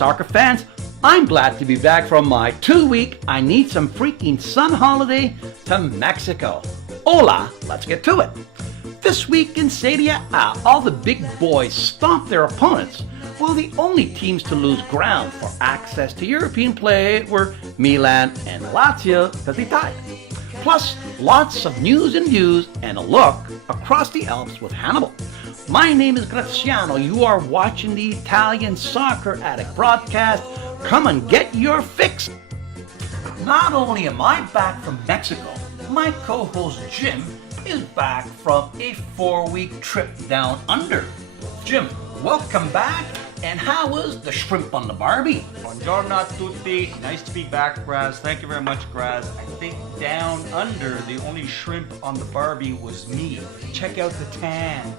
soccer fans. I'm glad to be back from my 2-week I need some freaking sun holiday to Mexico. Hola, let's get to it. This week in Serie A, all the big boys stomped their opponents, while the only teams to lose ground for access to European play were Milan and Lazio because they tied. Plus, lots of news and views and a look across the Alps with Hannibal. My name is Graziano. You are watching the Italian Soccer Addict broadcast. Come and get your fix. Not only am I back from Mexico, my co-host Jim is back from a 4-week trip down under. Jim, welcome back. And how was the shrimp on the Barbie? Buongiorno a tutti. Nice to be back, Graz. Thank you very much, Graz. I think down under, the only shrimp on the Barbie was me. Check out the tan.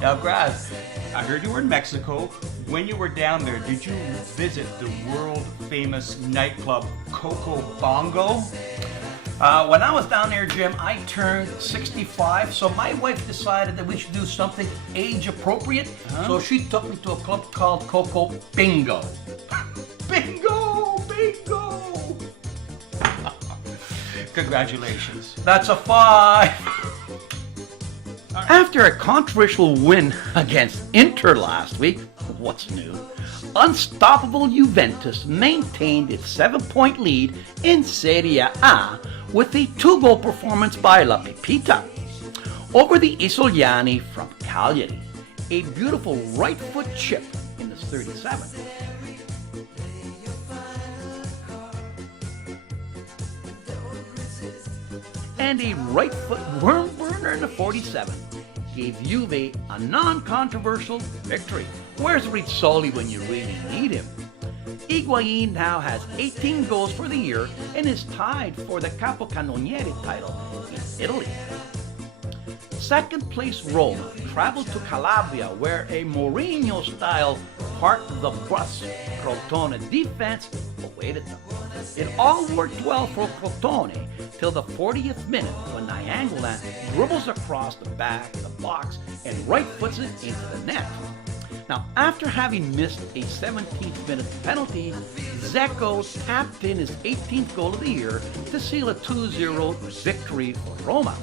Now, Graz, I heard you were in Mexico. When you were down there, did you visit the world-famous nightclub Coco Bongo? When I was down there, Jim, I turned 65, so my wife decided that we should do something age appropriate. So she took me to a club called Coco Bingo. Bingo! Bingo! Congratulations. That's a 5. After a controversial win against Inter last week, what's new? Unstoppable Juventus maintained its 7-point lead in Serie A with a 2-goal performance by La Pipita over the Isoliani from Cagliari. A beautiful right foot chip in the 37th. And a right foot worm burner in the 47th gave Juve a non-controversial victory. Where's Rizzoli when you really need him? Higuain now has 18 goals for the year and is tied for the Capocannoniere title in Italy. Second place Roma traveled to Calabria where a Mourinho-style park the bus Crotone defense awaited them. It all worked well for Crotone till the 40th minute when Nainggolan dribbles across the back of the box and right foots it into the net. Now, after having missed a 17th minute penalty, Dzeko tapped in his 18th goal of the year to seal a 2-0 victory for Roma.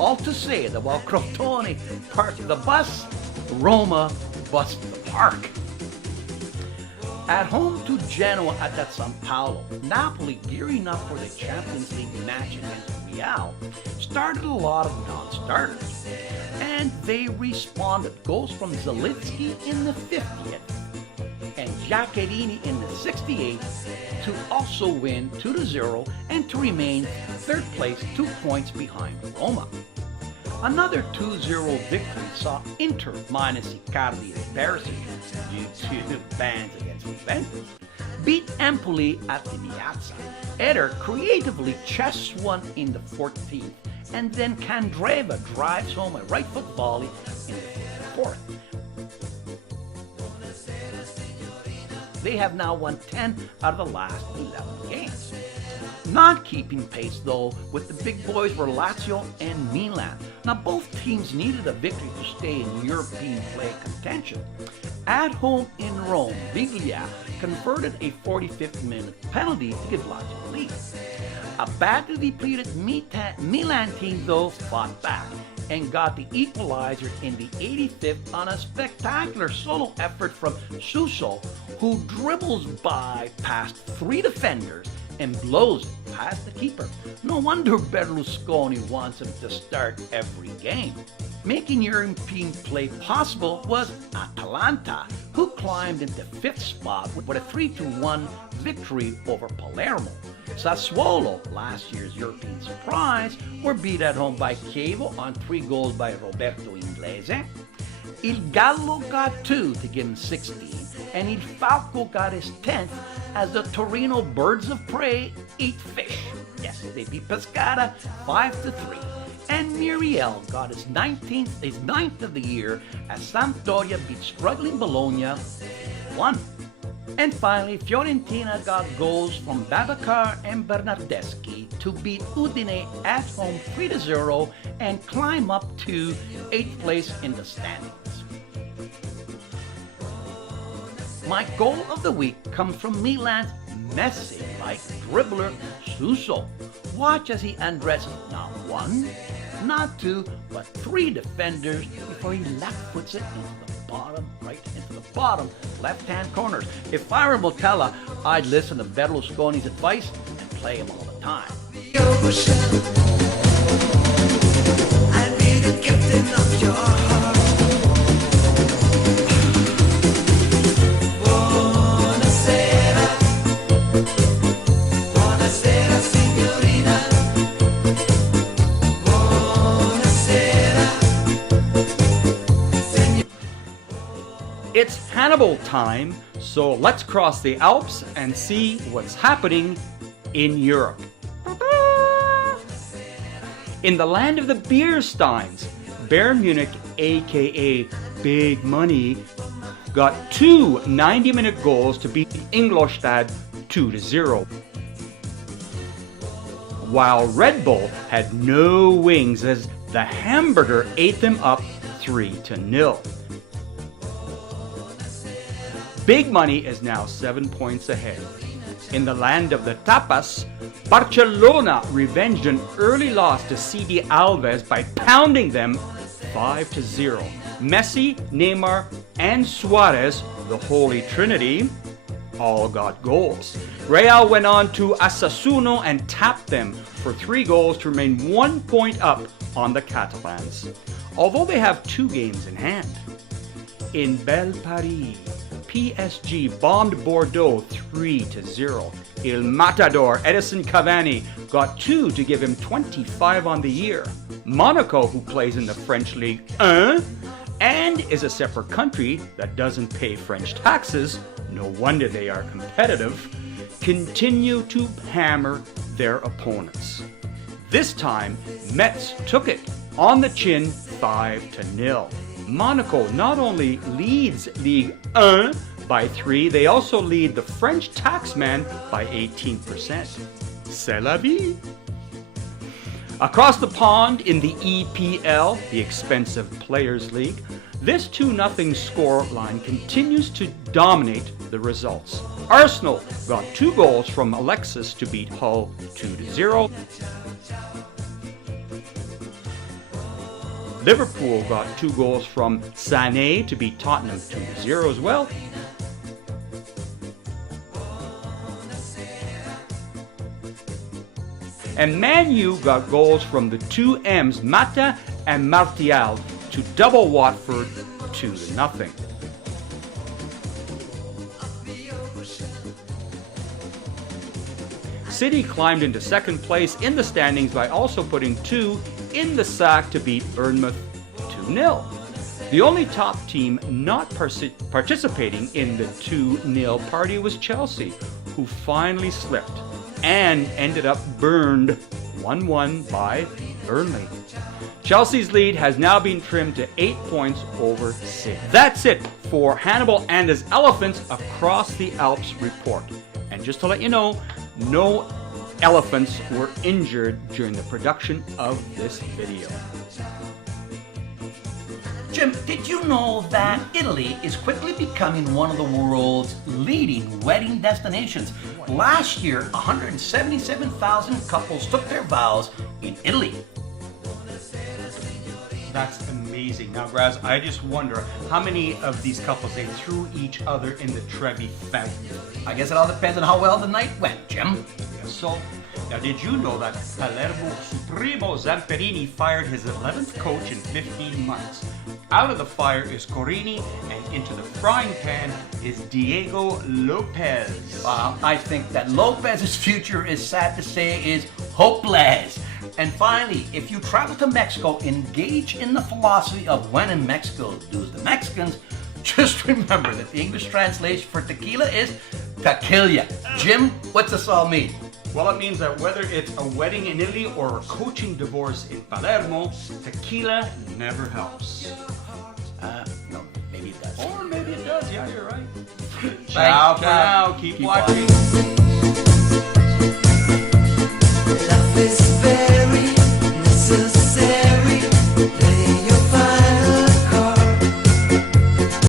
All to say that while Crotone parked the bus, Roma busted the park. At home to Genoa at that San Paolo, Napoli, gearing up for the Champions League match against Real, started a lot of non-starters. And they responded. Goals from Zalewski in the 50th and Giaccherini in the 68th to also win 2-0 and to remain third place 2 points behind Roma. Another 2-0 victory saw Inter minus Icardi and Perisic due to bans against Juventus beat Empoli at the Piazza. Eder creatively chests one in the 14th, and then Candreva drives home a right foot volley in the 4th. They have now won 10 out of the last 11 games. Not keeping pace, though, with the big boys were Lazio and Milan. Now, both teams needed a victory to stay in European play contention. At home in Rome, Biglia converted a 45th minute penalty to give Lazio the lead. A badly depleted Milan team, though, fought back and got the equalizer in the 85th on a spectacular solo effort from Suso, who dribbles by past 3 defenders and blows it past the keeper. No wonder Berlusconi wants him to start every game. Making European play possible was Atalanta, who climbed into 5th spot with a 3-1 victory over Palermo. Sassuolo, last year's European surprise, were beat at home by Chievo on 3 goals by Roberto Inglese. Il Gallo got 2 to give him 16, and Il Falco got his 10th as the Torino Birds of Prey eat fish. Yes, they beat Pescara 5-3. And Muriel got his 9th of the year as Sampdoria beat struggling Bologna 1. And finally, Fiorentina got goals from Babacar and Bernardeschi to beat Udine at home 3-0 and climb up to 8th place in the standings. My goal of the week comes from Milan's Messi-like dribbler Suso. Watch as he undresses not one, not two, but three defenders before he left foots it into the bottom left-hand corners. If I were Motella, I'd listen to Berlusconi's advice and play him all the time. I'd be the captain of your heart. Buonasera, buonasera signorina. Buonasera. It's Hannibal time, so let's cross the Alps and see what's happening in Europe. In the land of the Biersteins, Bayern Munich, aka Big Money, got two 90-minute goals to beat Ingolstadt 2-0. While Red Bull had no wings as the Hamburger ate them up 3-0. Big Money is now 7 points ahead. In the land of the tapas, Barcelona revenged an early loss to CD Alves by pounding them 5-0. Messi, Neymar, and Suarez, the Holy Trinity, all got goals. Real went on to Osasuna and tapped them for 3 goals to remain 1 point up on the Catalans, although they have 2 games in hand. In Bel Paris, PSG bombed Bordeaux 3-0. Il Matador Edison Cavani got 2 to give him 25 on the year. Monaco, who plays in the French League 1 and is a separate country that doesn't pay French taxes, no wonder they are competitive, continue to hammer their opponents. This time, Metz took it on the chin 5-0. Monaco not only leads Ligue 1 by 3, they also lead the French taxman by 18%. C'est la vie. Across the pond in the EPL, the Expensive Players League, this 2-0 score line continues to dominate the results. Arsenal got 2 goals from Alexis to beat Hull 2-0. Liverpool got 2 goals from Sané to beat Tottenham 2-0 as well. And Man U got goals from the 2 M's, Mata and Martial, to double Watford 2-0. City climbed into second place in the standings by also putting 2 in the sack to beat Bournemouth 2-0. The only top team not participating in the 2-0 party was Chelsea, who finally slipped and ended up burned 1-1 by Burnley. Chelsea's lead has now been trimmed to 8 points over City. That's it for Hannibal and his elephants across the Alps report. And just to let you know, no elephants were injured during the production of this video. Jim, did you know that Italy is quickly becoming one of the world's leading wedding destinations? Last year, 177,000 couples took their vows in Italy. That's amazing. Now, Graz, I just wonder how many of these couples they threw each other in the Trevi fountain. I guess it all depends on how well the night went, Jim. So, now did you know that Palermo Supremo Zamperini fired his 11th coach in 15 months? Out of the fire is Corini, and into the frying pan is Diego Lopez. I think that Lopez's future, is sad to say, is hopeless. And finally, if you travel to Mexico, engage in the philosophy of when in Mexico do's the Mexicans. Just remember that the English translation for tequila is tequila. Jim, what's this all mean? Well, it means that whether it's a wedding in Italy or a coaching divorce in Palermo, tequila never helps. No, maybe it does. Or maybe it does, yeah, you're right. Ciao for now, keep watching. Love is very necessary.